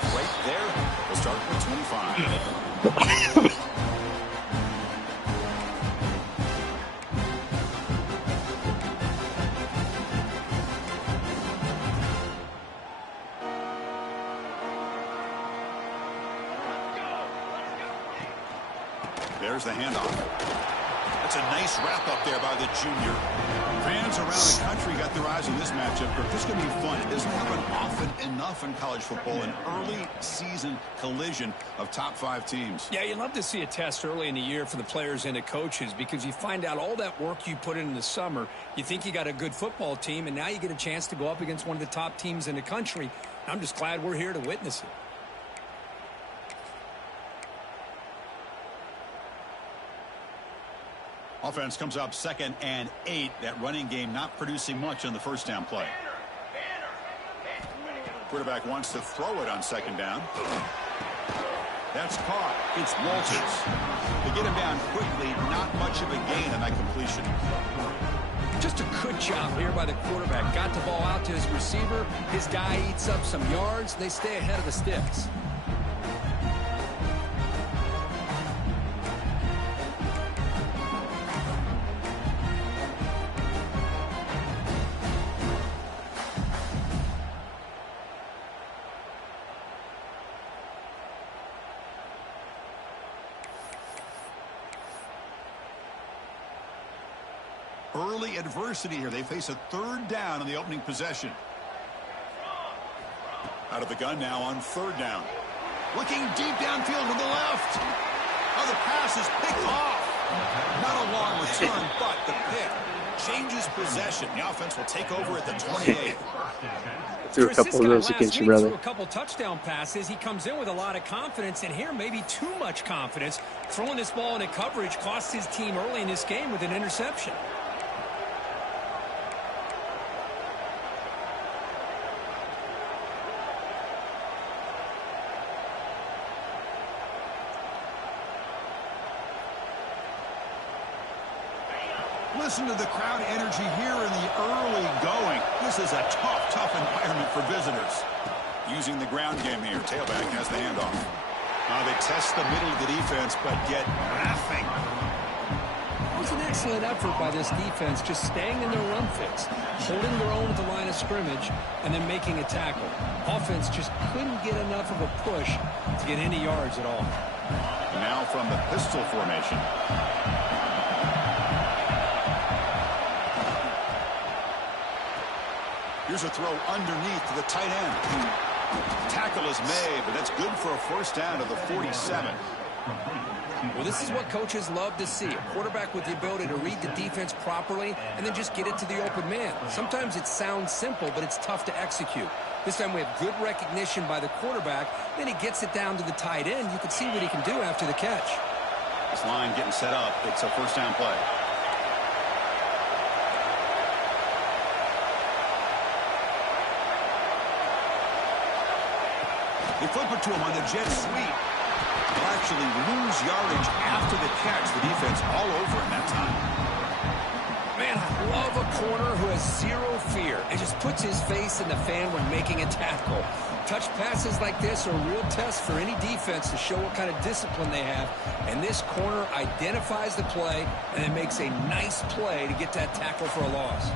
off right there. We'll start with 25. There's the handoff. That's a nice wrap up there by the junior. Fans around the country got their eyes on this matchup. This is going to be fun. It doesn't happen often enough in college football, an early season collision of top 5 teams. Yeah, you love to see a test early in the year for the players and the coaches because you find out all that work you put in the summer. You think you got a good football team, and now you get a chance to go up against one of the top teams in the country. I'm just glad we're here to witness it. Offense comes up 2nd and 8. That running game not producing much on the first down play. Quarterback wants to throw it on 2nd down. That's caught. It's Walters. To get him down quickly, not much of a gain on that completion. Just a good job here by the quarterback. Got the ball out to his receiver. His guy eats up some yards. They stay ahead of the sticks. Early adversity here. They face a 3rd down in the opening possession. Out of the gun now on 3rd down. Looking deep downfield to the left. Oh, the pass is picked off. Not a long return, but the pick changes possession. The offense will take over at the 28. Threw a couple of those against your brother. Threw a couple touchdown passes. He comes in with a lot of confidence, and here maybe too much confidence. Throwing this ball into coverage cost his team early in this game with an interception. Listen to the crowd energy here in the early going. This is a tough environment for visitors. Using the ground game here. Tailback has the handoff. They test the middle of the defense, but get nothing. It was an excellent effort by this defense, just staying in their run fix, holding their own at the line of scrimmage, and then making a tackle. Offense just couldn't get enough of a push to get any yards at all. Now from the pistol formation. Here's a throw underneath to the tight end. Tackle is made, but that's good for a 1st down to the 47. Well, this is what coaches love to see. A quarterback with the ability to read the defense properly and then just get it to the open man. Sometimes it sounds simple, but it's tough to execute. This time we have good recognition by the quarterback. Then he gets it down to the tight end. You can see what he can do after the catch. This line getting set up. It's a 1st down play. They flip it to him on the jet sweep. They'll actually lose yardage after the catch. The defense all over him that time. Man, I love a corner who has zero fear and just puts his face in the fan when making a tackle. Touch passes like this are a real test for any defense to show what kind of discipline they have. And this corner identifies the play and then makes a nice play to get that tackle for a loss.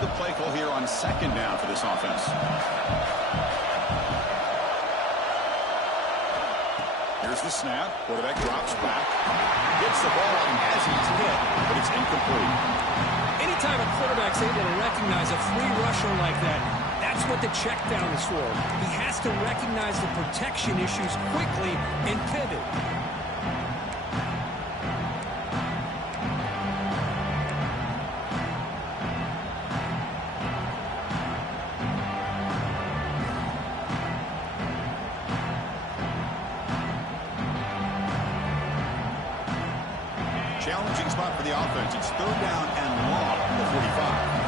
The play call here on 2nd down for this offense. Here's the snap. Quarterback drops back. Gets the ball as he's hit, but it's incomplete. Anytime a quarterback's able to recognize a free rusher like that, that's what the check down is for. He has to recognize the protection issues quickly and pivot. Challenging spot for the offense. It's 3rd down and long from the 45.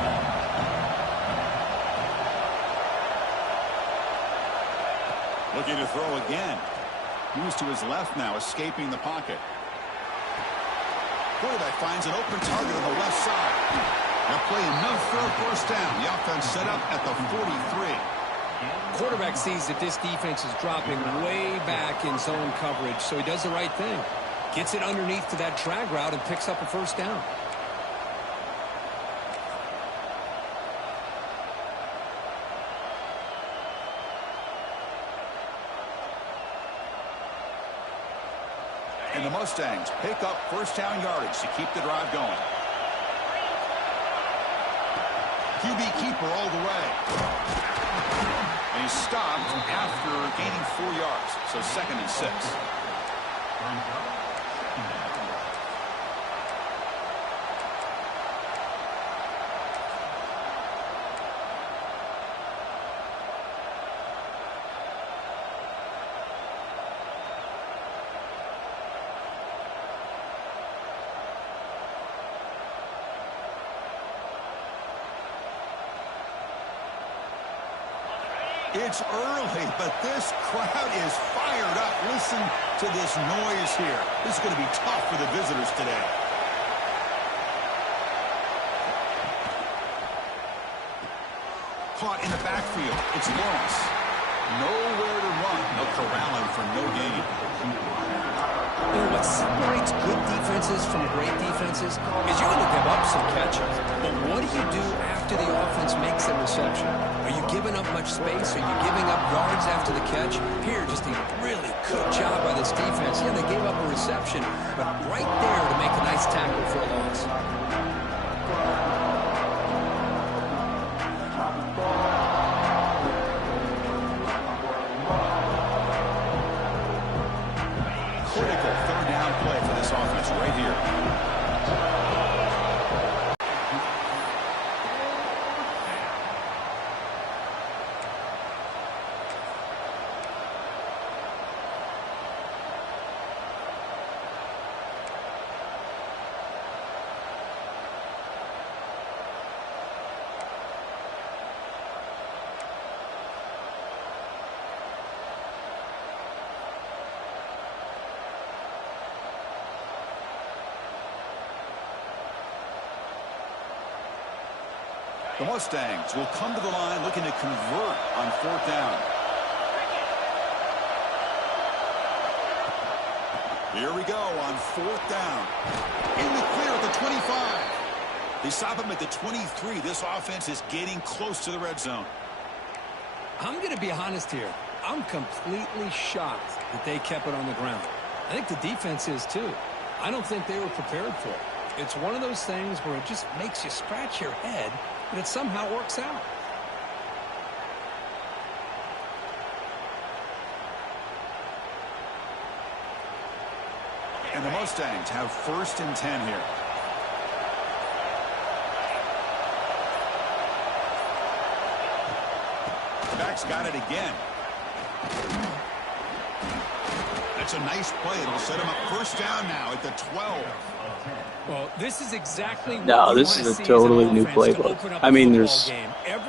Looking to throw again. Moves to his left now, escaping the pocket. quarterback finds an open target on the left side. They'll play enough for a first down. The offense set up at the 43. Quarterback sees that this defense is dropping way back in zone coverage, so he does the right thing. Gets it underneath to that drag route and picks up a first down. And the Mustangs pick up first down yardage to keep the drive going. QB keeper all the way. And he's stopped after gaining 4 yards. So 2nd and 6. It's early, but this crowd is fired up. Listen to this noise here. This is going to be tough for the visitors today. Caught in the backfield. It's Lawrence. Nowhere to run. They'll corral him for no gain. You know, what separates good defenses from great defenses is you're going to give up some catches. But what do you do after the offense makes a reception? Are you giving up much space? Are you giving up yards after the catch? Here, just a really good job by this defense. Yeah, they gave up a reception, but right there to make a nice tackle for a loss. Critical 3rd down play for this offense right here. The Mustangs will come to the line looking to convert on 4th down. Here we go on 4th down. In the clear at the 25. They stop him at the 23. This offense is getting close to the red zone. I'm going to be honest here. I'm completely shocked that they kept it on the ground. I think the defense is too. I don't think they were prepared for it. It's one of those things where it just makes you scratch your head, but it somehow works out. And the Mustangs have 1st and 10 here. The back's got it again. That's a nice play. It'll set him up 1st down now at the 12. Well, this is exactly what No, this is a totally new playbook. I mean, there's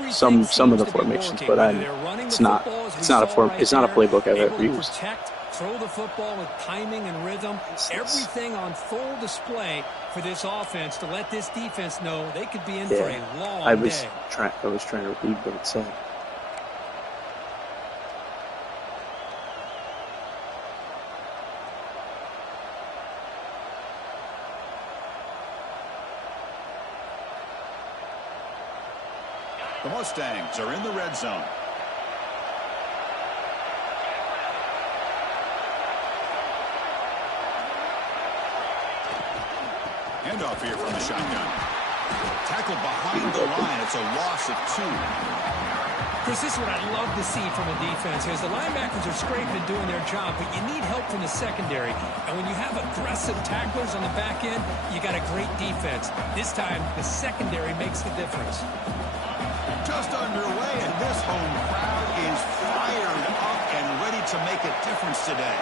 some of the formations, but it's not a playbook I've ever used. Protect, throw the football with timing and rhythm, everything on full display for this offense to let this defense know they could be in for a long day. I was trying to read what it said. The Mustangs are in the red zone. Handoff here from the shotgun. Tackled behind the line. It's a loss of 2. Chris, this is what I love to see from a defense is the linebackers are scraping and doing their job, but you need help from the secondary. And when you have aggressive tacklers on the back end, you got a great defense. This time, the secondary makes the difference. Just underway, and this home crowd is fired up and ready to make a difference today.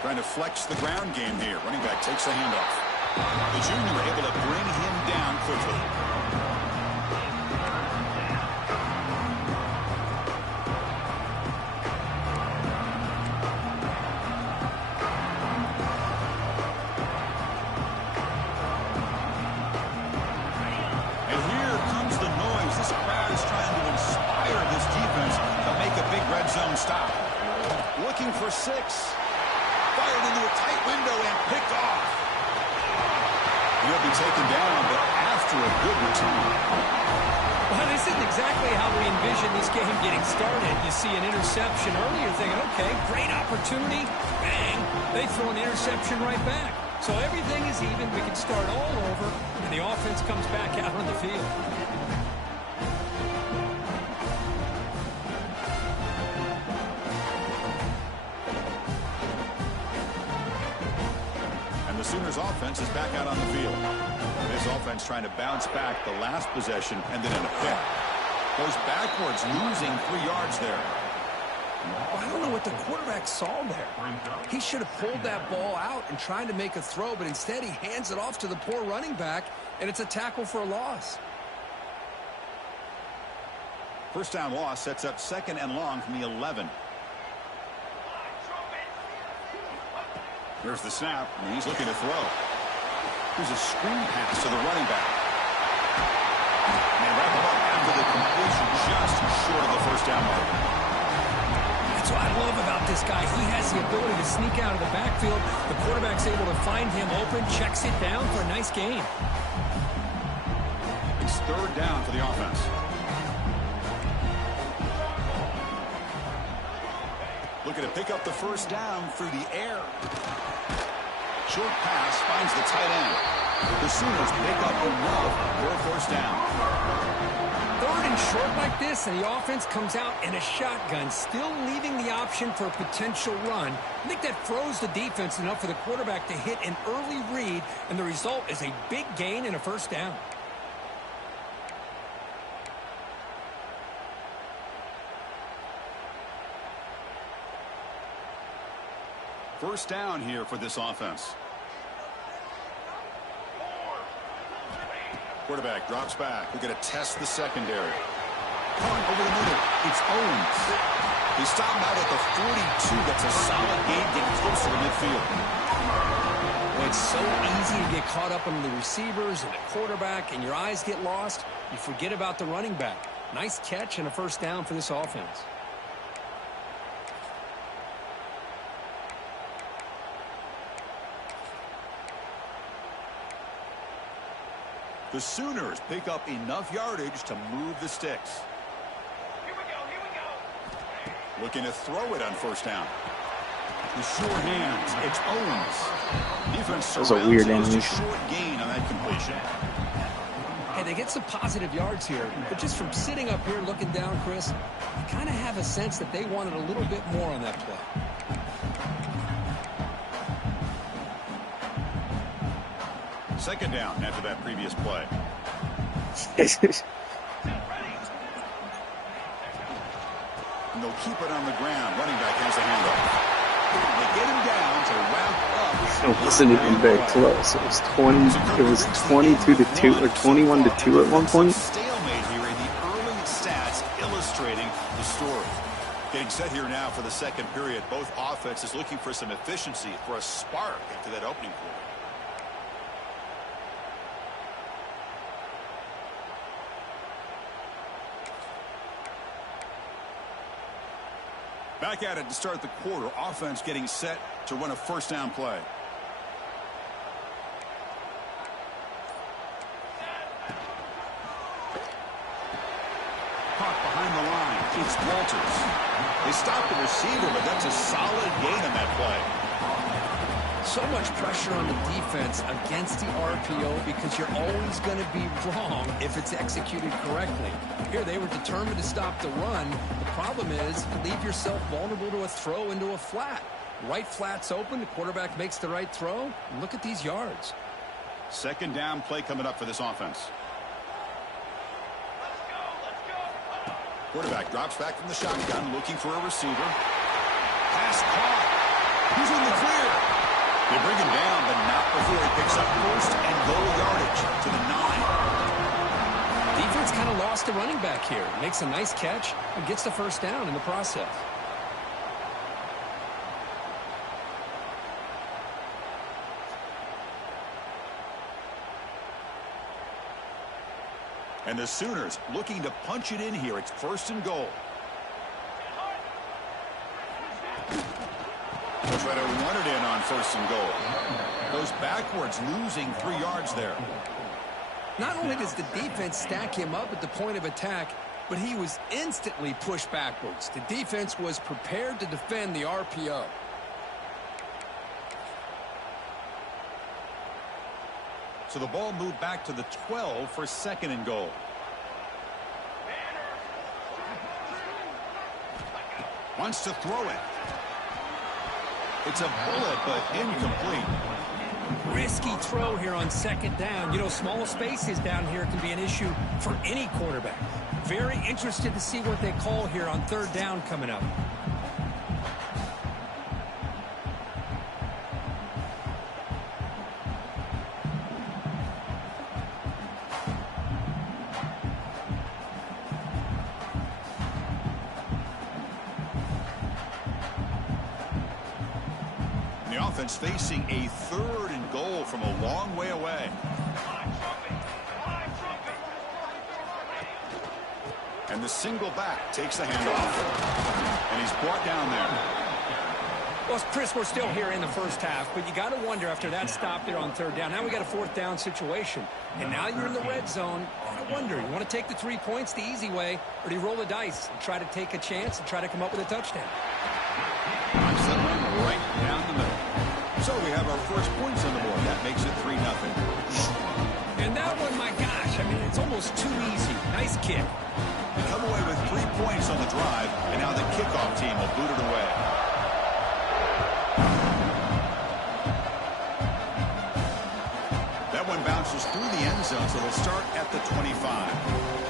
Trying to flex the ground game here. Running back takes a handoff. The junior able to bring him down quickly. zone stop. Looking for 6. Fired into a tight window and picked off. He'll be taken down, but after a good return. Well, this isn't exactly how we envisioned this game getting started. You see an interception early, you're thinking, okay, great opportunity. Bang! They throw an interception right back. So everything is even. We can start all over, and the offense comes back out on the field. The Sooners offense is back out on the field. This offense trying to bounce back the last possession and then in a pick. Goes backwards, losing 3 yards there. Well, I don't know what the quarterback saw there. He should have pulled that ball out and tried to make a throw, but instead he hands it off to the poor running back, and it's a tackle for a loss. First down loss sets up 2nd and long from the 11. There's the snap, and he's looking to throw. Here's a screen pass to the running back. And wrap it up after the completion, just short of the first down mark. That's what I love about this guy. He has the ability to sneak out of the backfield. The quarterback's able to find him open, checks it down for a nice gain. It's 3rd down for the offense. Looking to pick up the first down through the air. Short pass finds the tight end. The Sooners pick up enough for a first down. 3rd and short like this, and the offense comes out in a shotgun, still leaving the option for a potential run. I think that throws the defense enough for the quarterback to hit an early read, and the result is a big gain and a first down. First down here for this offense. Quarterback drops back. We're going to test the secondary. Punt over the middle. It's Owens. He stopped out at the 42. That's a solid gain, getting closer to midfield. Well, it's so easy to get caught up on the receivers and the quarterback, and your eyes get lost. You forget about the running back. Nice catch and a first down for this offense. The Sooners pick up enough yardage to move the sticks. Here we go. Looking to throw it on first down. The sure hands. It's Owens. Defense That was a weird surrounds him. animation. Short gain on that completion. Hey, they get some positive yards here, but just from sitting up here looking down, Chris, I kind of have a sense that they wanted a little bit more on that play. Second down after that previous play. And they'll keep it on the ground. Running back has a handoff. They get him down to wrap up. It wasn't even very close. It was 22-2 or 21-2 at one point. Stalemate here in the early stats illustrating the story. Getting set here now for the second period. Both offenses looking for some efficiency, for a spark after that opening quarter. Back at it to start the quarter. Offense getting set to run a first down play. Caught behind the line. It's Walters. They stopped the receiver, but that's a solid gain on that play. So much pressure on the defense against the RPO because you're always going to be wrong if it's executed correctly. Here they were determined to stop the run. The problem is you leave yourself vulnerable to a throw into a flat. Right flat's open. The quarterback makes the right throw. Look at these yards. Second down play coming up for this offense. Quarterback drops back from the shotgun, looking for a receiver. Pass caught. He's in the clear. They bring him down, but not before he picks up first and goal yardage to the 9. Defense kind of lost the running back here. Makes a nice catch and gets the first down in the process. And the Sooners looking to punch it in here. It's first and goal. They'll try to run it in on 1st and goal. Goes backwards, losing 3 yards there. Not only does the defense stack him up at the point of attack, but he was instantly pushed backwards. The defense was prepared to defend the RPO. So the ball moved back to the 12 for 2nd and goal. Wants to throw it. It's a bullet, but incomplete. Risky throw here on 2nd down. You know, small spaces down here can be an issue for any quarterback. Very interested to see what they call here on 3rd down coming up. Facing a 3rd and goal from a long way away. And the single back takes the handoff. And he's brought down there. Well, Chris, we're still here in the 1st half, but you got to wonder after that stop there on 3rd down. Now we got a 4th down situation. And now you're in the red zone. You got to wonder, you want to take the 3 points the easy way, or do you roll the dice and try to take a chance and try to come up with a touchdown? Knocks that one right down the middle. So we have our first points on the board. That makes it 3-0. And that one, my gosh, I mean, it's almost too easy. Nice kick. They come away with 3 points on the drive, and now the kickoff team will boot it away. That one bounces through the end zone, so they'll start at the 25.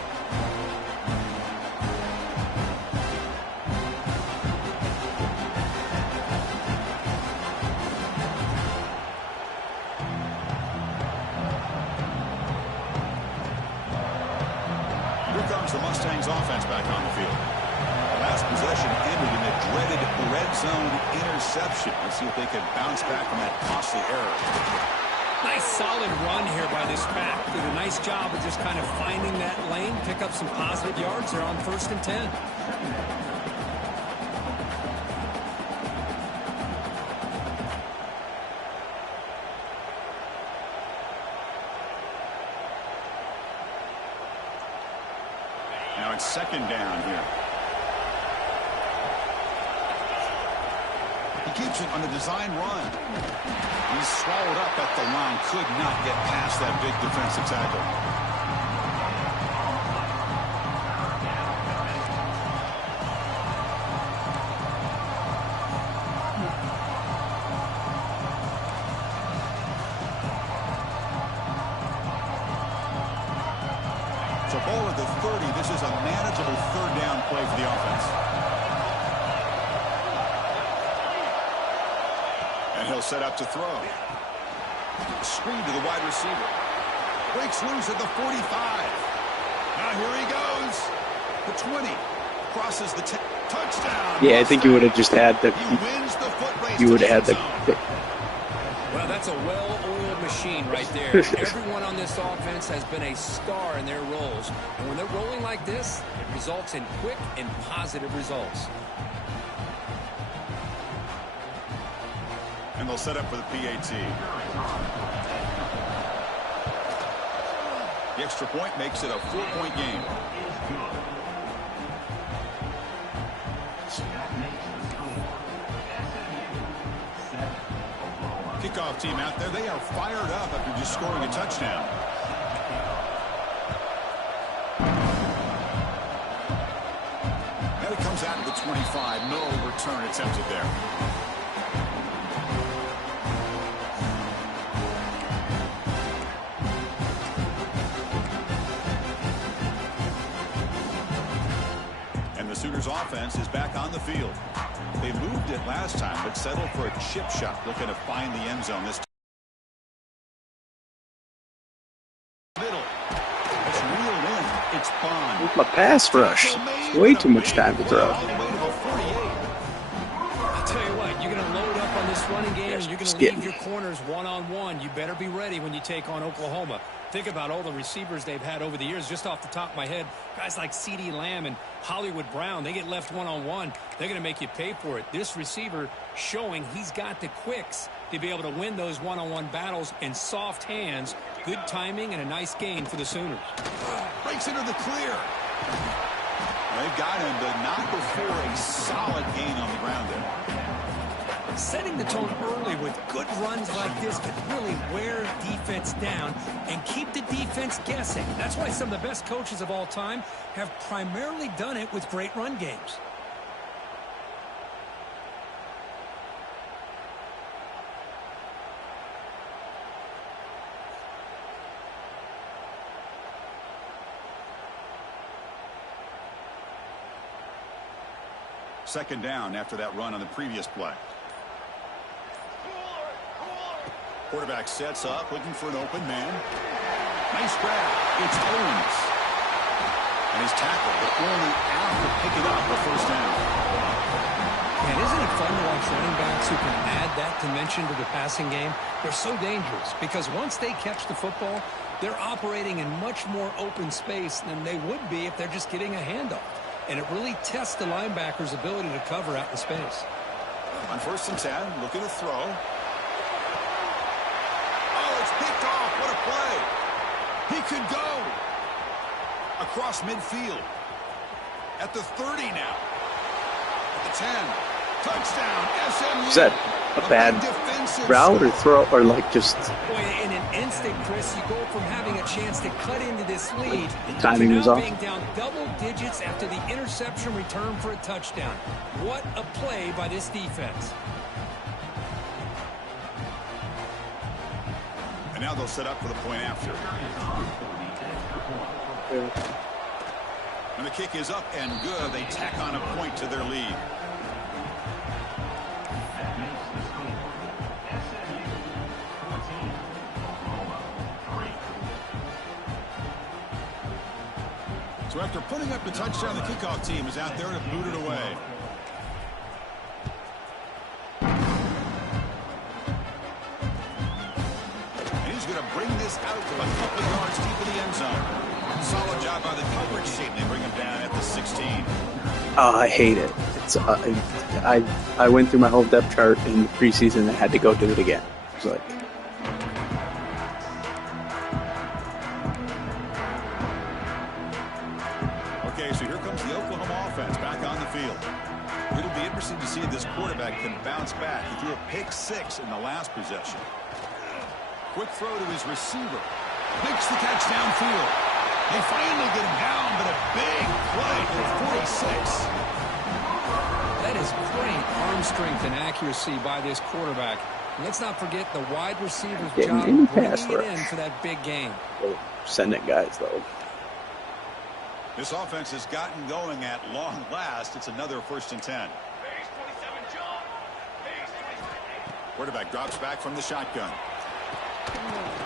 The Mustangs offense back on the field. The last possession ended in a dreaded red zone interception. Let's see if they can bounce back from that costly error. Nice solid run here by this back. Did a nice job of just kind of finding that lane, pick up some positive yards there on 1st and 10. Now it's 2nd down here. He keeps it on the design run. He's swallowed up at the line. Could not get past that big defensive tackle. So ball at the 30. This is a manageable 3rd down play for the offense. And he'll set up to throw. Screen to the wide receiver. Breaks loose at the 45. Now here he goes. The 20. Crosses the 10. Touchdown. Yeah, I think you would have just had the. He wins the foot race. You would have had the. Well, that's a well-oiled machine right there. Everyone on this offense has been a star in their roles. And when they're rolling like this, it results in quick and positive results. And they'll set up for the PAT. The extra point makes it a 4-point game. Kickoff team out there. They are fired up after just scoring a touchdown. And it comes out of the 25. No return attempted there. And the Sooners offense is back on the field. They moved it last time, but settled for a chip shot, looking to find the end zone this time. Middle. It's reeled in. It's Bond. With my pass rush. It's way too much time to throw. I'll tell you what, you're going to load up on this running game, and you're going to leave your corners one-on-one. You better be ready when you take on Oklahoma. Think about all the receivers they've had over the years. Just off the top of my head, guys like CeeDee Lamb and Hollywood Brown, they get left one-on-one. They're going to make you pay for it. This receiver showing he's got the quicks to be able to win those one-on-one battles in soft hands. Good timing and a nice gain for the Sooners. Breaks into the clear. They've got him, but not before a solid gain on the ground there. Setting the tone early with good runs like this can really wear defense down and keep the defense guessing. That's why some of the best coaches of all time have primarily done it with great run games. Second down after that run on the previous play. Quarterback sets up, looking for an open man. Nice grab. It's Owens. And he's tackled, but only out to pick it up for first down. Man, isn't it fun to watch running backs who can add that dimension to the passing game? They're so dangerous because once they catch the football, they're operating in much more open space than they would be if they're just getting a handoff. And it really tests the linebacker's ability to cover out in space. On 1st and 10, looking to throw. It's picked off. What a play. He could go across midfield. At the 30 now. At the 10. Touchdown. SMU. Is that a bad route or throw or like just... Boy, in an instant, Chris, you go from having a chance to cut into this lead timing was off. being down double digits after the interception return for a touchdown. What a play by this defense. And now they'll set up for the point after. And the kick is up and good. They tack on a point to their lead. So after putting up the touchdown, the kickoff team is out there to boot it away. Bring this out to a couple yards deep in the end zone. Solid job by the coverage team. They bring him down at the 16. Oh, I hate it. It's I went through my whole depth chart in the preseason and had to go do it again. It's like... Okay, so here comes the Oklahoma offense back on the field. It'll be interesting to see if this quarterback can bounce back. He threw a pick 6 in the last possession. Quick throw to his receiver. Makes the catch downfield. They finally get him down, but a big play for 46. That is great arm strength and accuracy by this quarterback. And let's not forget the wide receiver's job bringing it in for that big game. Sending guys, though. This offense has gotten going at long last. It's another 1st and 10. Quarterback drops back from the shotgun.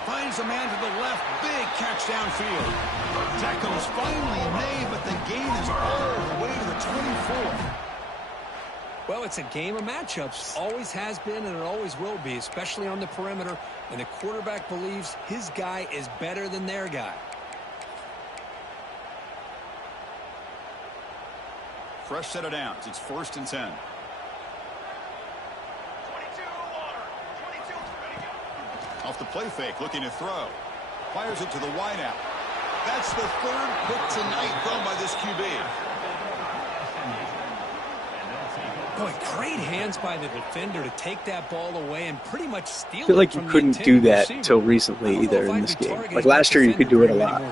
Finds a man to the left. Big catch downfield. Tackles finally made, but the gain is all the way to the 24. Well, it's a game of matchups. Always has been and it always will be, especially on the perimeter. And the quarterback believes his guy is better than their guy. Fresh set of downs. It's 1st and 10. Off the play fake, looking to throw. Fires it to the wideout. That's the 3rd pick tonight thrown by this QB. Boy, great hands by the defender to take that ball away and pretty much steal it. I feel like you couldn't do that until recently either in this game. Like last year you could do it a lot.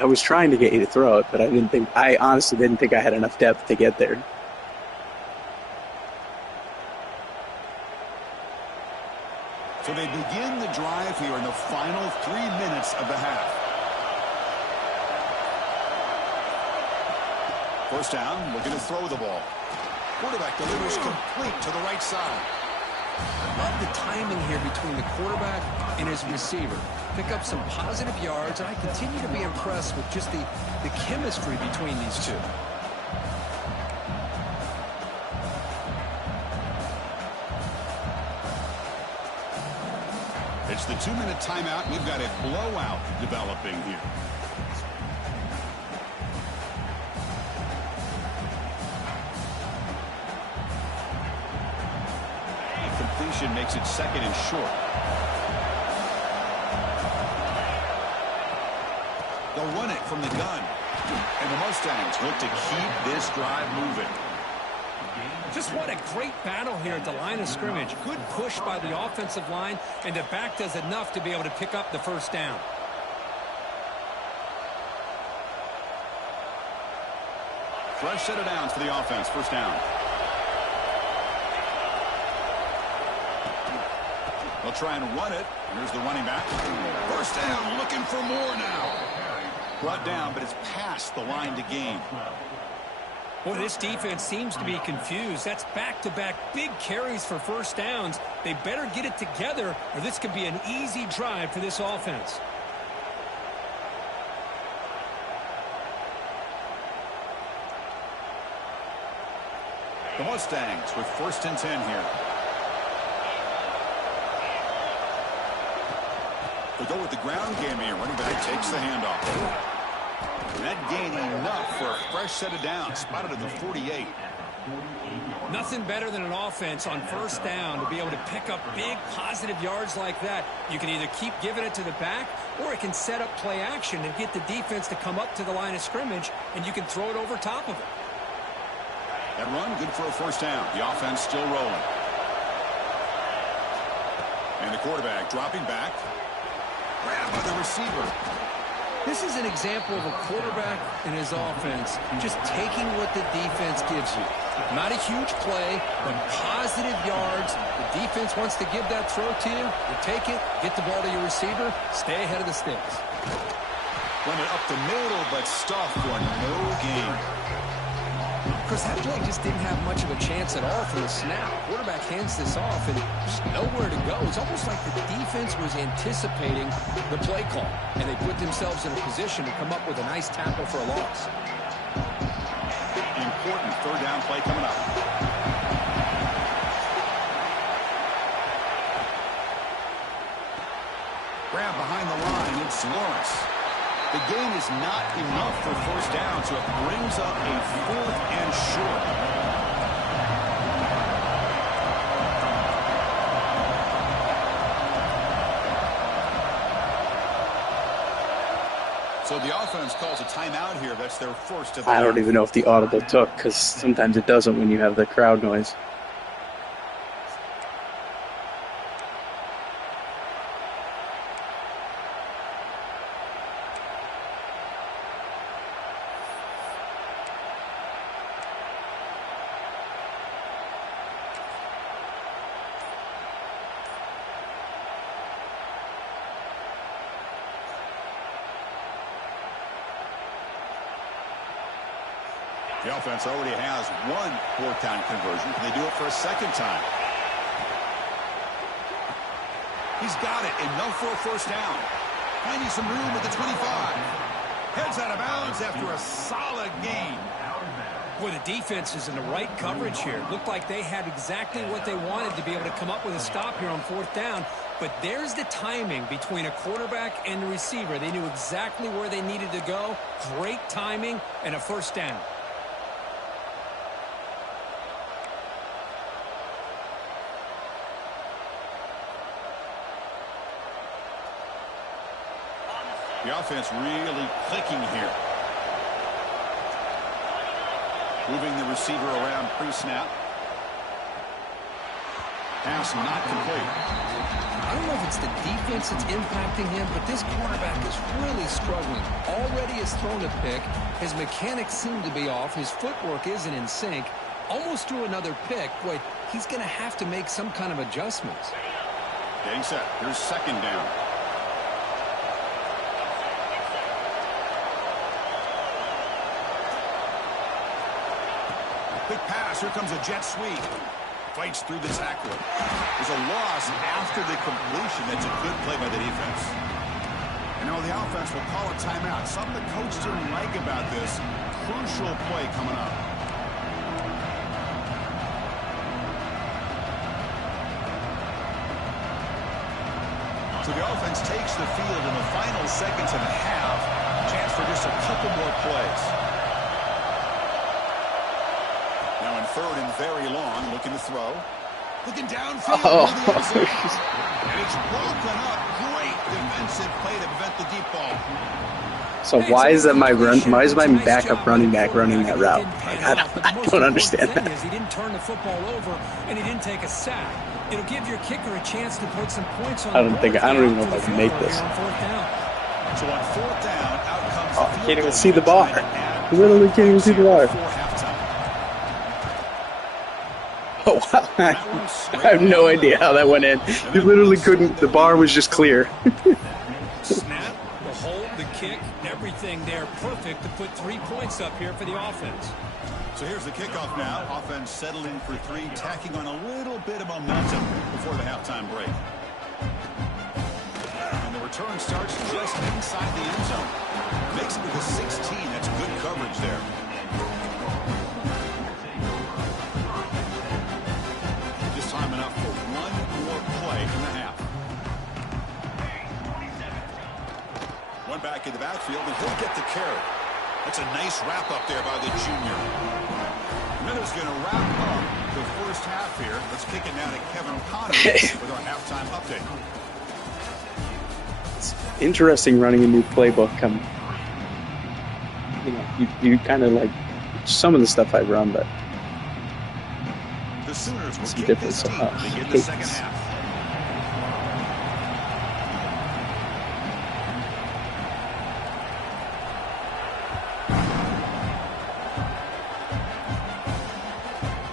I was trying to get you to throw it, but I honestly didn't think I had enough depth to get there. So they begin the drive here in the final 3 minutes of the half. First down, looking to throw the ball. Quarterback delivers complete to the right side. I love the timing here between the quarterback and his receiver. Pick up some positive yards, and I continue to be impressed with just the chemistry between these two. It's the 2-minute timeout. We've got a blowout developing here. Completion makes it 2nd and short. They'll run it from the gun. And the Mustangs look to keep this drive moving. Just what a great battle here at the line of scrimmage. Good push by the offensive line, and the back does enough to be able to pick up the first down. Fresh set of downs for the offense. First down. They'll try and run it. Here's the running back. First down, looking for more now. Brought down, but it's past the line to gain. Boy, this defense seems to be confused. That's back-to-back big carries for first downs. They better get it together, or this could be an easy drive for this offense. The Mustangs with 1st and 10 here. They go with the ground game here. Running back takes the handoff. That gain enough for a fresh set of downs. Spotted at the 48. Nothing better than an offense on first down to be able to pick up big positive yards like that. You can either keep giving it to the back, or it can set up play action and get the defense to come up to the line of scrimmage, and you can throw it over top of it. That run, good for a first down. The offense still rolling. And the quarterback dropping back. Grabbed by the receiver. This is an example of a quarterback and his offense just taking what the defense gives you. Not a huge play, but positive yards. The defense wants to give that throw to you. You take it, get the ball to your receiver, stay ahead of the sticks. Run it up the middle, but stuffed for no gain. Because that play just didn't have much of a chance at all from the snap. Quarterback hands this off, and just nowhere to go. It's almost like the defense was anticipating the play call, and they put themselves in a position to come up with a nice tackle for a loss. Important 3rd down play coming up. Grab behind the line. It's Lawrence. The gain is not enough for first down, so it brings up a 4th and short. So the offense calls a timeout here. That's their first of the I don't even know if the audible took, because sometimes it doesn't when you have the crowd noise. The offense already has 1 4th-down conversion. Can they do it for a 2nd time? He's got it. Enough for a first down. Finding some room at the 25. Heads out of bounds after a solid gain. Boy, the defense is in the right coverage here. Looked like they had exactly what they wanted to be able to come up with a stop here on 4th down. But there's the timing between a quarterback and the receiver. They knew exactly where they needed to go. Great timing and a first down. The offense really clicking here. Moving the receiver around pre-snap. Pass not complete. I don't know if it's the defense that's impacting him, but this quarterback is really struggling. Already has thrown a pick. His mechanics seem to be off. His footwork isn't in sync. Almost threw another pick. Boy, he's going to have to make some kind of adjustments. Getting set. Here's 2nd down. Quick pass. Here comes a jet sweep. Fights through the tackle. There's a loss after the completion. That's a good play by the defense. And now the offense will call a timeout. Something the coach didn't like about this. Crucial play coming up. So the offense takes the field in the final seconds of the half. Chance for just a couple more plays. Now in third and very long, looking to throw. Looking downfield. Oh. And it's broken up. Great defensive play to prevent the deep ball. So why is that why is my backup running back running that route? Like, I don't understand that. He didn't turn the football over and he didn't take a sack. It'll give your kicker a chance to put some points on. I don't even know if I can make this. So on fourth down, out comes Oh, I can't even see the bar. I literally can't even see the bar. Oh, wow. I have no idea how that went in. You literally couldn't. The bar was just clear. Snap, the hold, the kick, everything there perfect to put 3 points up here for the offense. So here's the kickoff now. Offense settling for 3, tacking on a little bit of momentum before the halftime break. And the return starts just inside the end zone. Makes it to the 16. That's good coverage there. Just time enough for one more play in the half. One back in the backfield, and he'll get the carry. That's a nice wrap up there by the junior. Miller's going to wrap up the first half here. Let's kick it now to Kevin Connors with our halftime update. It's interesting running a new playbook. You kind of like some of the stuff I run, but the Sooners will some kick difference. this deep to begin the second half.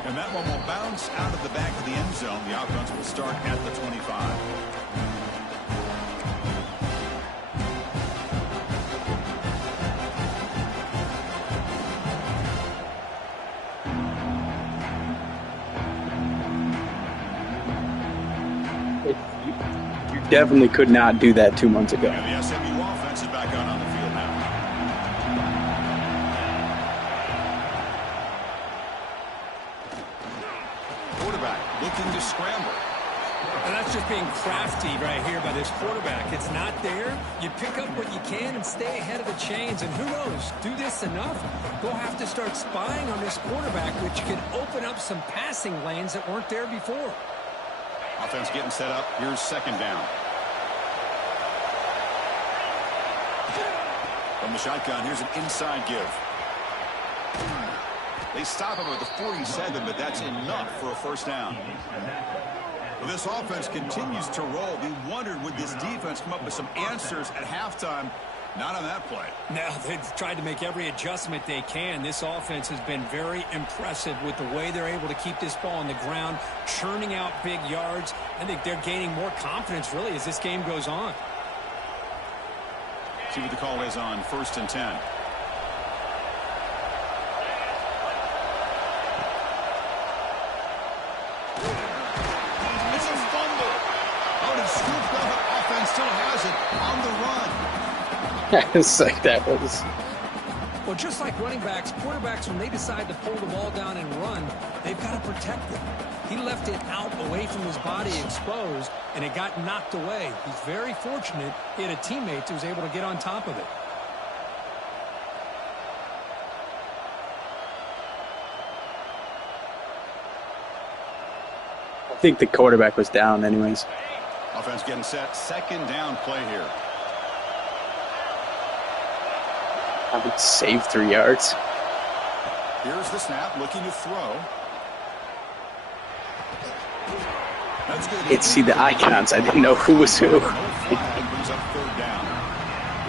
And that one will bounce out of the back of the end zone. The offense will start at the 25. You definitely could not do that 2 months ago. And the SMU offense is back out on the field now. Quarterback looking to scramble. And that's just being crafty right here by this quarterback. It's not there. You pick up what you can and stay ahead of the chains. And who knows, do this enough, they'll have to start spying on this quarterback, which can open up some passing lanes that weren't there before. Offense getting set up. Here's second down. From the shotgun, here's an inside give. They stop him at the 47, but that's enough for a first down. Well, this offense continues to roll. We wondered, would this defense come up with some answers at halftime? Not on that play. Now, they've tried to make every adjustment they can. This offense has been very impressive with the way they're able to keep this ball on the ground, churning out big yards. I think they're gaining more confidence, really, as this game goes on. See what the call is on 1st and 10. It's a fumble. Oh, it's scooped up. Offense still has it on the run. It's like that was. Well, just like running backs, quarterbacks, when they decide to pull the ball down and run, they've got to protect it. He left it out away from his body exposed, and it got knocked away. He's very fortunate he had a teammate who was able to get on top of it. I think the quarterback was down anyways. Offense getting set. Second down play here. I would save 3 yards. Here's the snap, looking to throw. That's good. It's see the icons. I didn't know who was who. No flag brings up third down.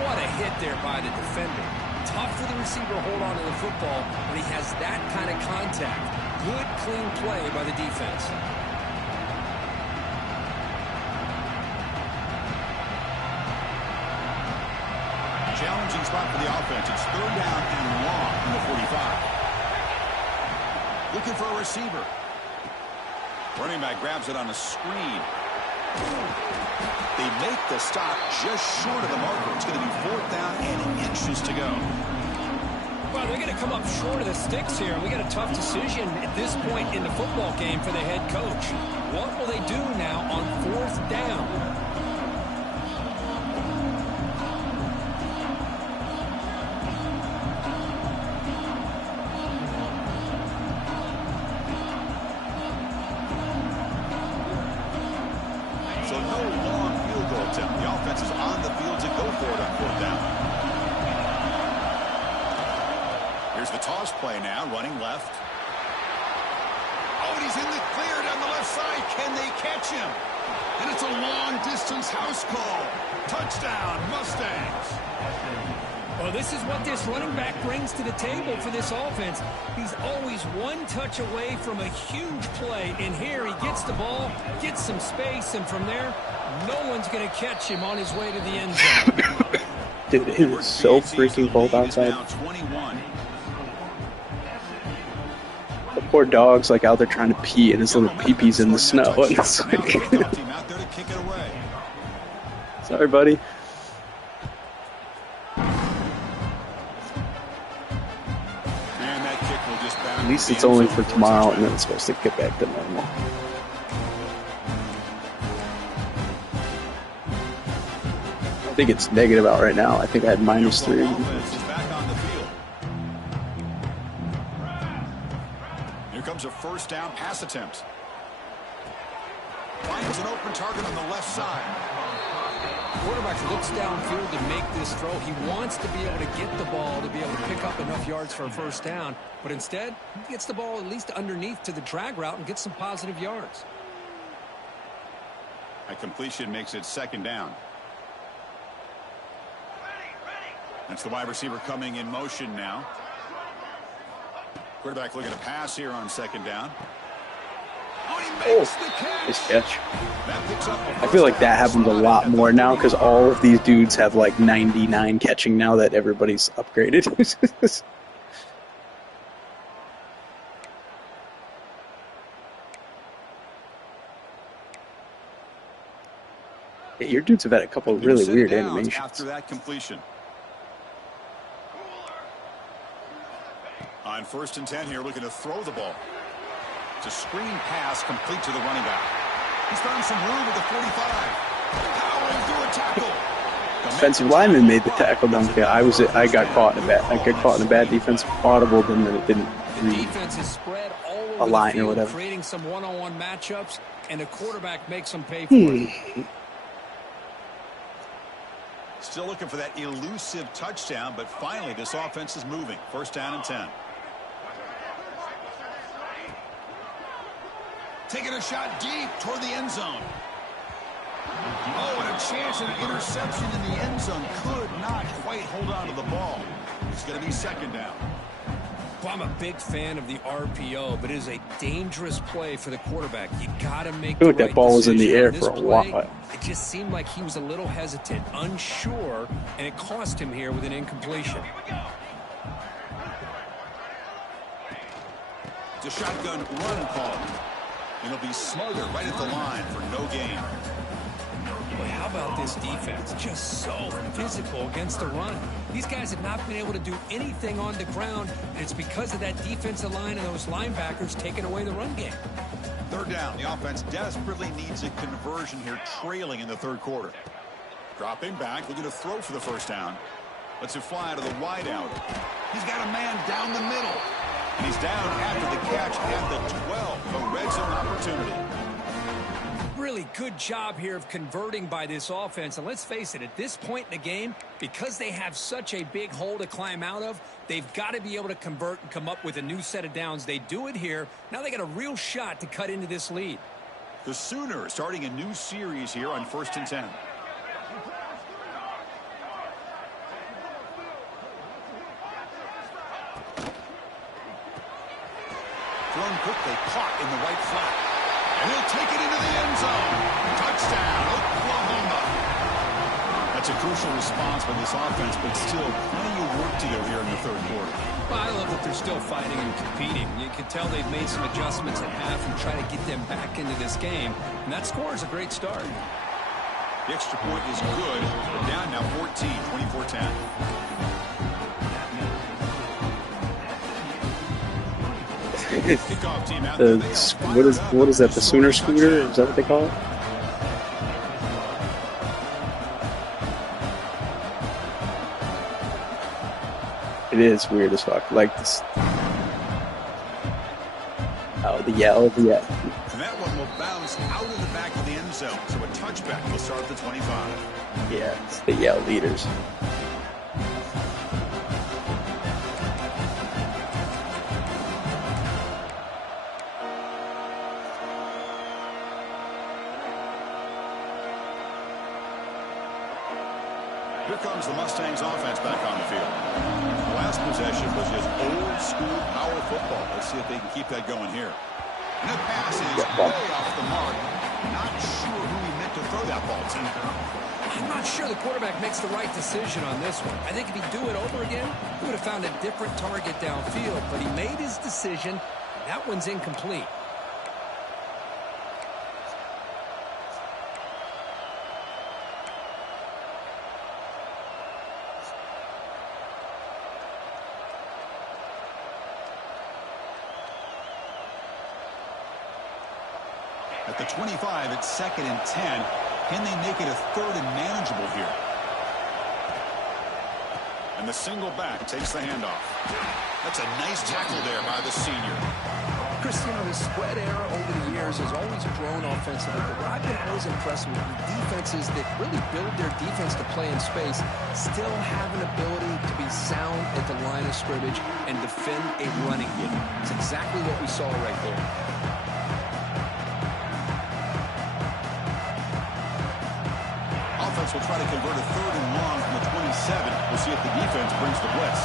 What a hit there by the defender. Tough for the receiver to hold on to the football when he has that kind of contact. Good, clean play by the defense. Challenging spot for the offense. It's third down and long from the 45. Looking for a receiver. Running back grabs it on a screen. They make the stop just short of the marker. It's going to be 4th down and inches to go. Well, they're going to come up short of the sticks here. We got a tough decision at this point in the football game for the head coach. What will they do now on 4th down? So no long field goal attempt. The offense is on the field to go for it on 4th down. Here's the toss play now, running left. Oh, and he's in the clear down the left side. Can they catch him? And it's a long-distance house call. Touchdown, Mustangs. Well, this is what this running back brings to the table for this offense. He's always one touch away from a huge play. And here he gets the ball, gets some space, and from there, no one's going to catch him on his way to the end zone. Dude, it is so freaking cold outside. The poor dog's like out there trying to pee, and his little pee-pee's in the snow. And it's like, sorry, buddy. At least it's only for tomorrow, and then it's supposed to get back to normal. I think it's negative out right now. I think I had -3. Here comes a 1st down pass attempt. Finds an open target on the left side. Quarterback looks downfield to make this throw. He wants to be able to get the ball to be able to pick up enough yards for a 1st down. But instead, he gets the ball at least underneath to the drag route and gets some positive yards. A completion makes it 2nd down. That's the wide receiver coming in motion now. Quarterback looking to pass here on 2nd down. Oh, nice catch. I feel like that happens a lot more now because all of these dudes have like 99 catching now that everybody's upgraded. Yeah, your dudes have had a couple of really weird animations. After that completion. On 1st and 10 here, looking to throw the ball. It's a screen pass complete to the running back. He's found some room at the 45. Powering through a tackle. Defensive lineman made the tackle down there. I got caught in a bad defensive audible, then it didn't read defense is spread all over a line the field, or whatever. Creating some one-on-one matchups, and the quarterback makes them pay for it. Still looking for that elusive touchdown, but finally this offense is moving. 1st down and 10. Taking a shot deep toward the end zone. Oh, and a chance at an interception in the end zone. Could not quite hold on to the ball. It's going to be 2nd down. Well, I'm a big fan of the RPO, but it is a dangerous play for the quarterback. You got to make the right that ball was in the air for a play, while. It just seemed like he was a little hesitant, unsure, and it cost him here with an incompletion. It's a shotgun run call. It'll be Smothered right at the line for no gain. Boy, how about this defense? Just so physical against the run. These guys have not been able to do anything on the ground, and it's because of that defensive line and those linebackers taking away the run game. 3rd down. The offense desperately needs a conversion here, trailing in the 3rd quarter. Dropping back, looking to throw for the 1st down. Lets it fly to the wide out. He's got a man down the middle. And he's down after the catch at the 12. A red zone opportunity. Really good job here of converting by this offense. And let's face it, at this point in the game, because they have such a big hole to climb out of, they've got to be able to convert and come up with a new set of downs. They do it here. Now they got a real shot to cut into this lead. The Sooners starting a new series here on 1st and 10. Thrown quickly, caught in the right flat. And he'll take it into the end zone. Touchdown, Oklahoma. A That's a crucial response by this offense, but still plenty of work to do here in the third quarter. Well, I love that they're still fighting and competing. You can tell they've made some adjustments at half and try to get them back into this game. And that score is a great start. The extra point is good. We're down now 14, 24-10. Kickoff team out there. What is that? The Sooner Scooter? Is that what they call it? It is weird as fuck. Like this. Oh, the yell. And that one will bounce out of the back of the end zone. So a touchback will start at the 25. Yeah, it's the yell leaders. Here comes the Mustangs offense back on the field. The last possession was just old school power football. Let's see if they can keep that going here. And the pass is way off the mark. Not sure who he meant to throw that ball to. I'm not sure the quarterback makes the right decision on this one. I think if he'd do it over again, he would have found a different target downfield. But he made his decision. That one's incomplete. At the 25, it's 2nd and 10. Can they make it a 3rd and manageable here? And the single back takes the handoff. That's a nice tackle there by the senior. Chris, you know, the spread era over the years has always grown offensively, but what I've been always impressed with defenses that really build their defense to play in space still have an ability to be sound at the line of scrimmage and defend a running game. It's exactly what we saw right there. Offense will try to convert a 3rd and long from the 27. We'll see if the defense brings the blitz.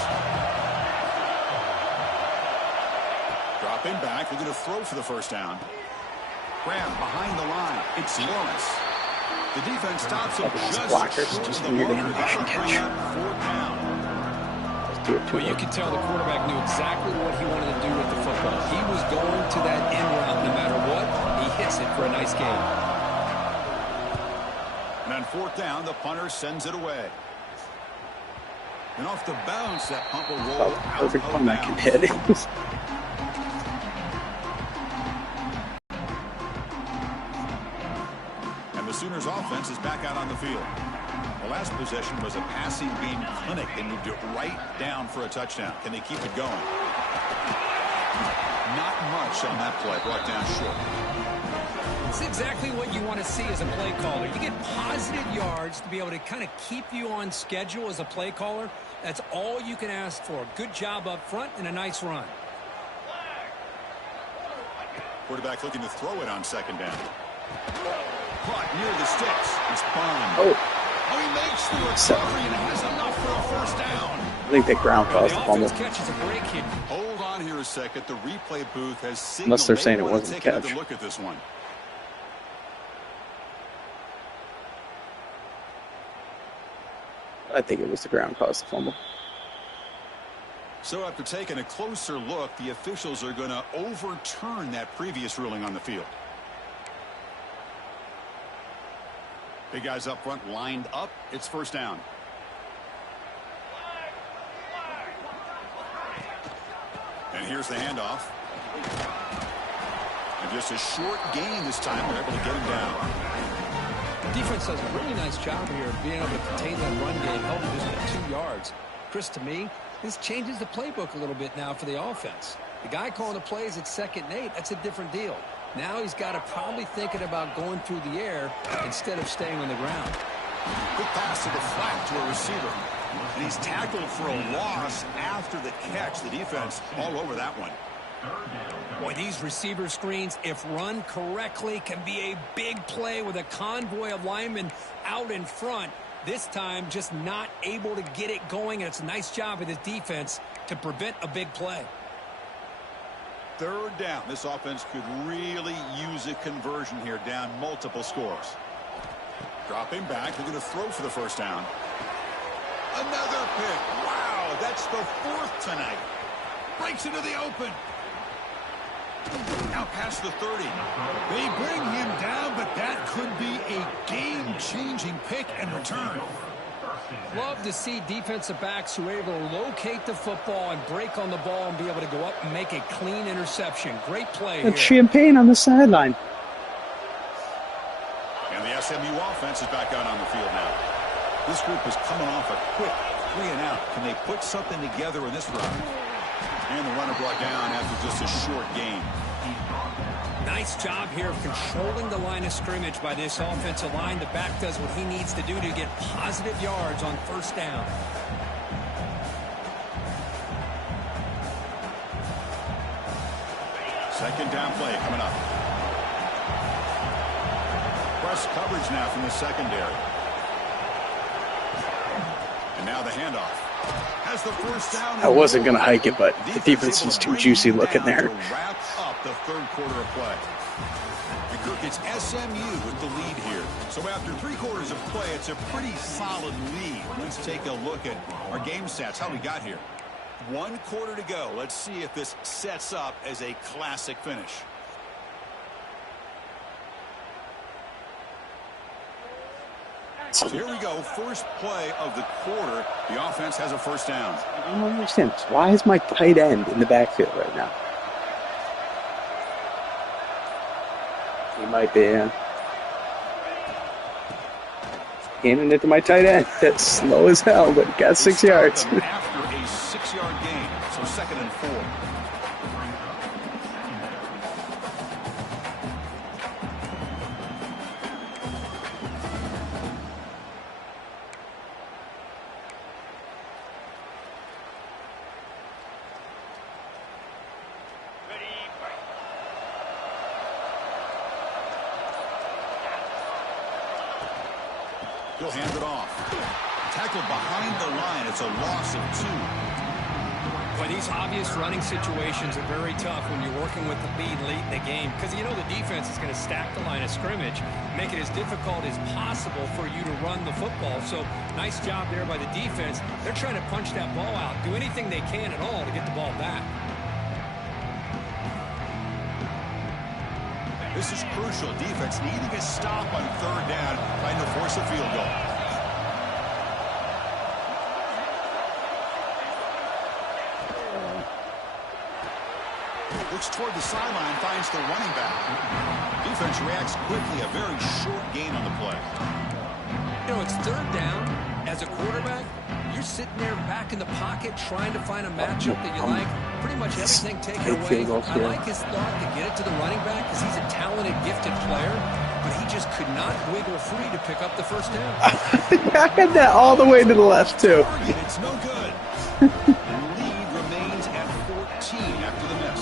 Dropping back, they're going to throw for the first down. Grab behind the line. It's Lawrence. The defense stops him just near the animation catch. 4th down. Well, you can tell the quarterback knew exactly what he wanted to do with the football. He was going to that end route no matter what. He hits it for a nice gain. And on 4th down, the punter sends it away. And off the bounce, that punt will roll out perfect of punt I can bounds. hit. And the Sooners offense is back out on the field. The last possession was a passing game clinic. They moved it right down for a touchdown. Can they keep it going? Not much on that play. Brought down short. It's exactly what you want to see as a play caller. You get positive yards to be able to kind of keep you on schedule as a play caller. That's all you can ask for. Good job up front and a nice run. Quarterback looking to throw it on 2nd down. Caught near the sticks. It's Bond. Oh, he makes the recovery and has enough for a 1st down. I think that ground caused the fumble. Catches a break here. Hold on here a second. The replay booth has signaled Unless they're saying it wasn't a take another catch. look at this one. I think it was the ground caused the fumble. So after taking a closer look, the officials are going to overturn that previous ruling on the field. Big guys up front lined up. It's 1st down. And here's the handoff. And just a short gain this time. They're able to get him down. Defense does a really nice job here of being able to contain that run game, held him just at 2 yards. Chris, to me, this changes the playbook a little bit now for the offense. The guy calling the plays at 2nd and 8, that's a different deal. Now he's got to probably thinking about going through the air instead of staying on the ground. Good pass to the flat to a receiver. And he's tackled for a loss after the catch. The defense all over that one. Boy, these receiver screens, if run correctly, can be a big play with a convoy of linemen out in front. This time, just not able to get it going, and it's a nice job of the defense to prevent a big play. 3rd down. This offense could really use a conversion here, down multiple scores. Dropping back, they're going to throw for the first down. Another pick. Wow, that's the 4th tonight. Breaks into the open. Now past the 30. They bring him down, but that could be a game-changing pick and return. Love to see defensive backs who are able to locate the football and break on the ball and be able to go up and make a clean interception. Great play here. That's champagne on the sideline. And the SMU offense is back out on the field now. This group is coming off a quick 3-and-out. Can they put something together in this run? And the runner brought down after just a short gain. Nice job here of controlling the line of scrimmage by this offensive line. The back does what he needs to do to get positive yards on first down. Second down play coming up. Press coverage now from the secondary. And now the handoff. Has the first down. I wasn't going to hike it, but the defense was too juicy looking there. To wrap up the 3rd quarter of play. And Kirk, it's SMU with the lead here. So after 3 quarters of play, it's a pretty solid lead. Let's take a look at our game stats. How we got here. 1 quarter to go. Let's see if this sets up as a classic finish. So here we go. First play of the quarter. The offense has a first down. I don't understand. Why is my tight end in the backfield right now? He might be, handing it to my tight end. That's slow as hell, but got 6 yards. After a 6-yard gain, so 2nd and 4. He'll hand it off. Tackled behind the line. It's a loss of 2. But these obvious running situations are very tough when you're working with the lead late in the game because you know the defense is going to stack the line of scrimmage, make it as difficult as possible for you to run the football. So nice job there by the defense. They're trying to punch that ball out, do anything they can at all to get the ball back. This is crucial. Defense needing a stop on 3rd down, trying to force a field goal. Looks toward the sideline, finds the running back. Defense reacts quickly. A very short gain on the play. You know, it's 3rd down. As a quarterback, you're sitting there back in the pocket trying to find a matchup that you like. Pretty much everything taken away. I like his thought to get it to the running back because he's a talented, gifted player, but he just could not wiggle free to pick up the first down. I had that all the way to the left, too. It's no good. The lead remains at 14 after the miss.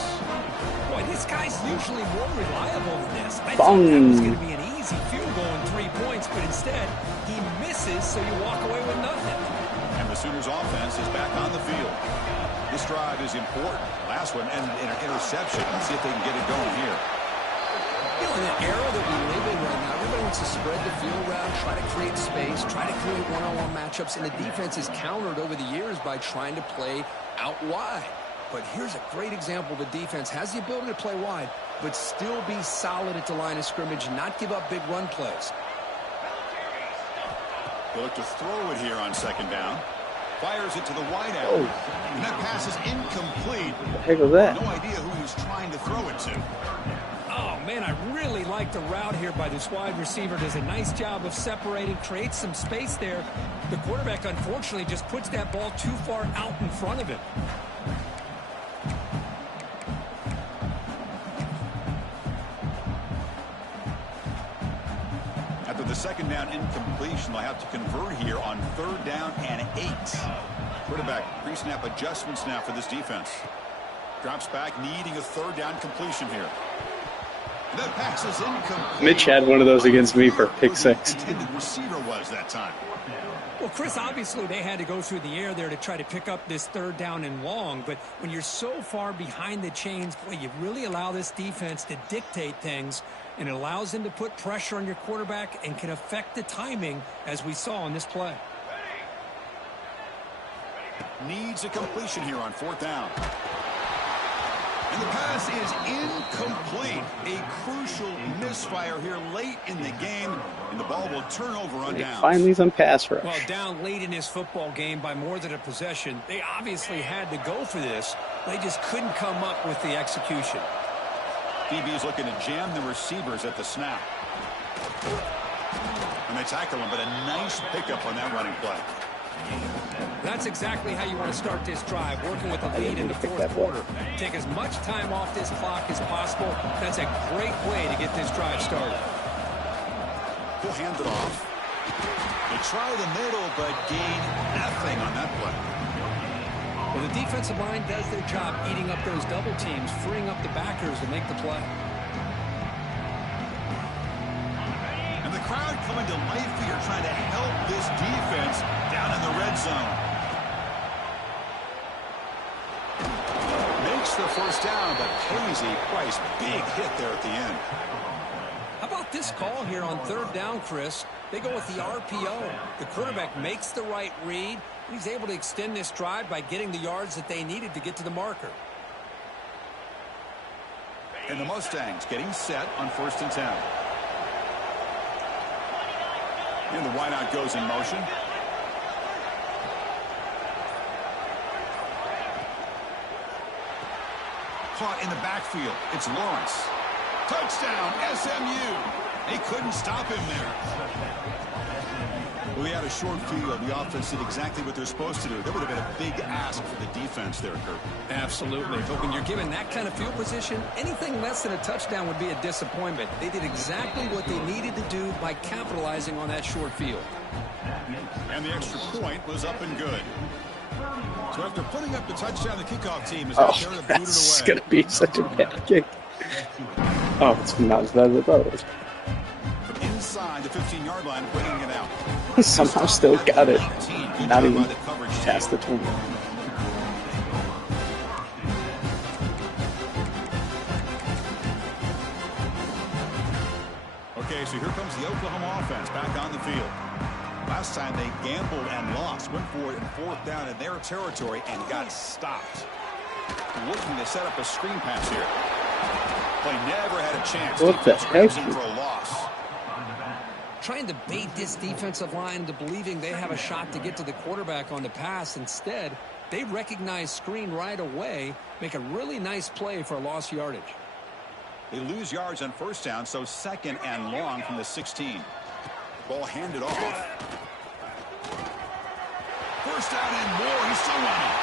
Boy, this guy's usually more reliable than this. I thought that was going to be an easy field goal and 3 points, but instead he misses, so you walk away with nothing. And the Sooners offense is back on the field. This drive is important. Last one and an interception. Let's see if they can get it going here. You know, in an era that we live in right now, everybody wants to spread the field around, try to create space, try to create one-on-one matchups, and the defense is countered over the years by trying to play out wide. But here's a great example. The defense has the ability to play wide, but still be solid at the line of scrimmage, not give up big run plays. They look to throw it here on 2nd down. Fires it to the wideout. Oh. And that pass is incomplete. What the heck was that? No idea who he was trying to throw it to. Oh, man, I really like the route here by this wide receiver. Does a nice job of separating, creates some space there. The quarterback, unfortunately, just puts that ball too far out in front of him. After the 2nd down incompletion, they'll have to convert here on 3rd down and 8. Quarterback pre-snap adjustments now for this defense. Drops back, needing a 3rd down completion here. That pass is incomplete. Mitch had one of those against me for pick 6. Intended receiver was that time. Well, Chris, obviously they had to go through the air there to try to pick up this 3rd down and long, but when you're so far behind the chains, boy, you really allow this defense to dictate things, and it allows them to put pressure on your quarterback and can affect the timing, as we saw on this play. Needs a completion here on 4th down. And the pass is incomplete. A crucial misfire here late in the game, and the ball will turn over on downs. Finally some pass rush. Well, down late in this football game by more than a possession, they obviously had to go for this. They just couldn't come up with the execution. DB's looking to jam the receivers at the snap. And they tackle him, but a nice pickup on that running play. That's exactly how you want to start this drive, working with a lead in the 4th quarter. Take as much time off this clock as possible. That's a great way to get this drive started. He'll hand it off. They try the middle, but gain nothing on that play. Well, the defensive line does their job eating up those double teams, freeing up the backers to make the play. And the crowd coming to life here, trying to help this defense down in the red zone. Makes the 1st down, but pays a price. Big hit there at the end. How about this call here on 3rd down, Chris? They go with the RPO. The quarterback makes the right read. He's able to extend this drive by getting the yards that they needed to get to the marker. And the Mustangs getting set on 1st and 10. And the wideout goes in motion. Caught in the backfield. It's Lawrence. Touchdown, SMU. They couldn't stop him there. We had a short field. The offense did exactly what they're supposed to do. That would have been a big ask for the defense there, Kurt. Absolutely. But when you're given that kind of field position, anything less than a touchdown would be a disappointment. They did exactly what they needed to do by capitalizing on that short field. And the extra point was up and good. So after putting up the touchdown, the kickoff team is Oh, out there to boot it away. that's going to be such a bad kick. Oh, it's not as bad as I thought it was. From inside the 15-yard line, bringing it out. He somehow still got it. Good Not job even by the coverage team. past the 20. Okay, so here comes the Oklahoma offense back on the field. Last time they gambled and lost. Went for it in 4th down in their territory and got stopped. Looking to set up a screen pass here. Play never had a chance. What the heck? For a loss. Trying to bait this defensive line into believing they have a shot to get to the quarterback on the pass. Instead, they recognize screen right away, make a really nice play for lost yardage. They lose yards on 1st down, so 2nd and long from the 16. Ball handed off. 1st down and more. He's still running.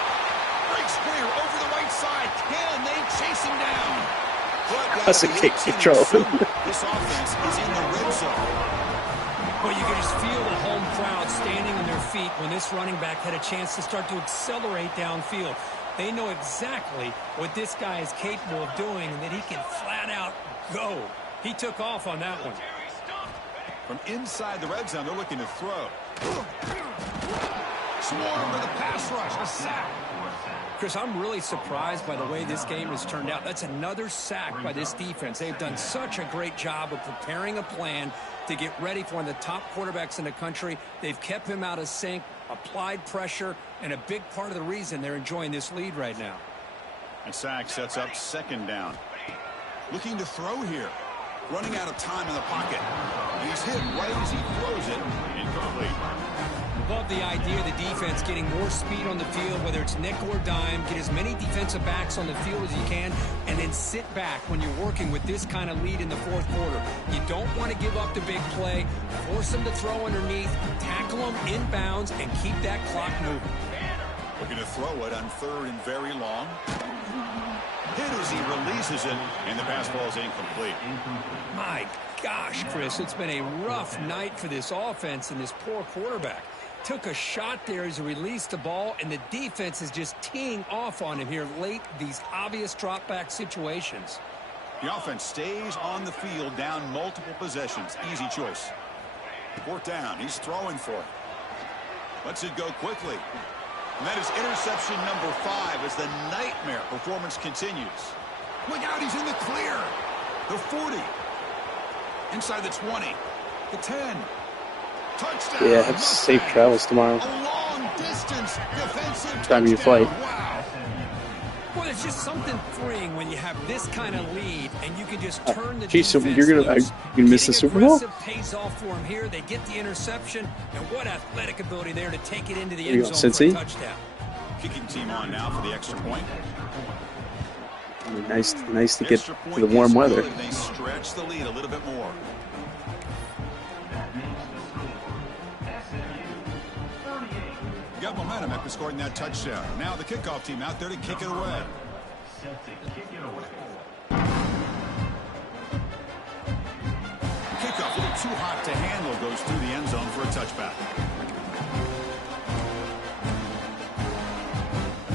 Breaks clear over the right side. Can they chase him down? That's a kick control. This offense is in the red zone. Well, you can just feel the home crowd standing on their feet when this running back had a chance to start to accelerate downfield. They know exactly what this guy is capable of doing and that he can flat out go. He took off on that one. From inside the red zone, they're looking to throw. Swarm with a pass rush, a sack. Chris, I'm really surprised by the way this game has turned out. That's another sack by this defense. They've done such a great job of preparing a plan to get ready for one of the top quarterbacks in the country. They've kept him out of sync, applied pressure, and a big part of the reason they're enjoying this lead right now. And sack sets up 2nd down. Looking to throw here. Running out of time in the pocket. And he's hit right as he throws it. Incomplete. Love the idea of the defense getting more speed on the field, whether it's nickel or dime, get as many defensive backs on the field as you can, and then sit back when you're working with this kind of lead in the 4th quarter. You don't want to give up the big play, force them to throw underneath, tackle them inbounds, and keep that clock moving. Looking to throw it on 3rd and very long. Hit as he releases it, and the pass ball is incomplete. My gosh, Chris, it's been a rough night for this offense and this poor quarterback. Took a shot there as he released the ball, and the defense is just teeing off on him here late, these obvious drop-back situations. The offense stays on the field down multiple possessions. Easy choice. 4th down. He's throwing for it. Lets it go quickly. And that is interception number 5 as the nightmare performance continues. Look out, he's in the clear. The 40. Inside the 20. The 10. Touchdown. Yeah, have safe travels tomorrow. A long distance defensive Time of your touchdown. flight. Wow. Well, there's just something freeing when you have this kind of lead and you can just turn the Geez, so defense you're gonna loose. miss the Super Bowl? Aggressive pays off for him here. They get the interception, and what athletic ability there to take it into the There you end go, zone for a Cincy. touchdown. Kicking team on now for the extra point. Nice to get Extra to point the warm is weather. good, and they stretch the lead a little bit more. Got momentum after scoring that touchdown. Now the kickoff team out there to kick it away. Kickoff a little too hot to handle, goes through the end zone for a touchback.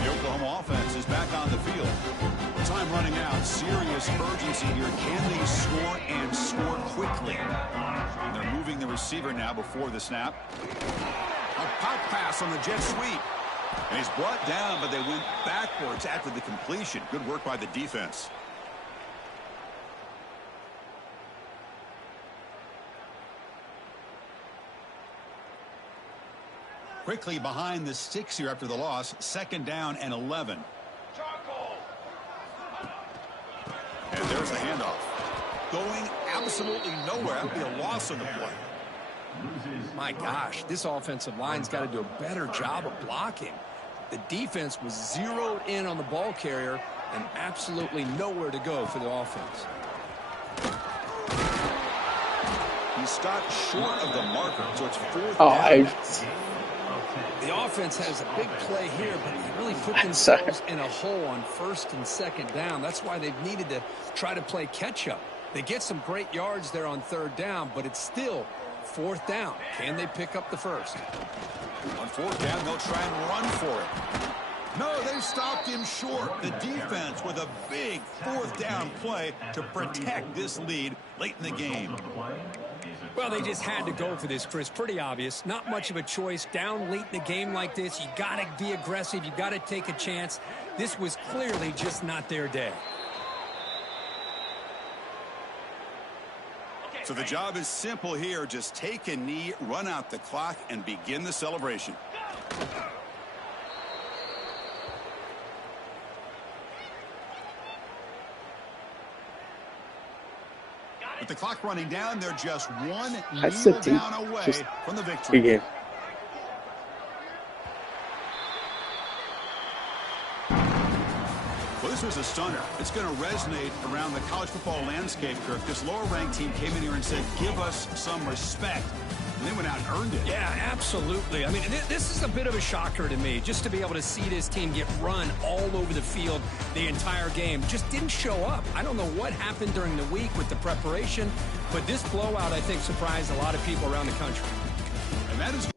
The Oklahoma offense is back on the field. Time running out. Serious urgency here. Can they score and score quickly? And they're moving the receiver now before the snap. A pop pass on the jet sweep. And he's brought down, but they went backwards after the completion. Good work by the defense. Quickly behind the sticks here after the loss. 2nd down and 11. And there's the handoff. Going absolutely nowhere. That would be a loss on the play. My gosh, this offensive line's got to do a better job of blocking. The defense was zeroed in on the ball carrier and absolutely nowhere to go for the offense. He stopped short of the marker, so it's 4th Oh, down. The offense has a big play here, but they really put themselves in a hole on 1st and 2nd down. That's why they've needed to try to play catch-up. They get some great yards there on 3rd down, but it's still 4th down. Can they pick up the 1st? On 4th down, they'll try and run for it. No, they stopped him short. The defense with a big 4th down play to protect this lead late in the game. Well, they just had to go for this, Chris. Pretty obvious. Not much of a choice. Down late in a game like this, you got to be aggressive. You got to take a chance. This was clearly just not their day. So the job is simple here. Just take a knee, run out the clock, and begin the celebration. With the clock running down, they're just one kneel down away from the victory. Good game. Well, this was a stunner. It's going to resonate around the college football landscape, Kirk. This lower-ranked team came in here and said, give us some respect. And they went out and earned it. Yeah, absolutely. I mean, this is a bit of a shocker to me, just to be able to see this team get run all over the field the entire game. Just didn't show up. I don't know what happened during the week with the preparation, but this blowout, I think, surprised a lot of people around the country. And that is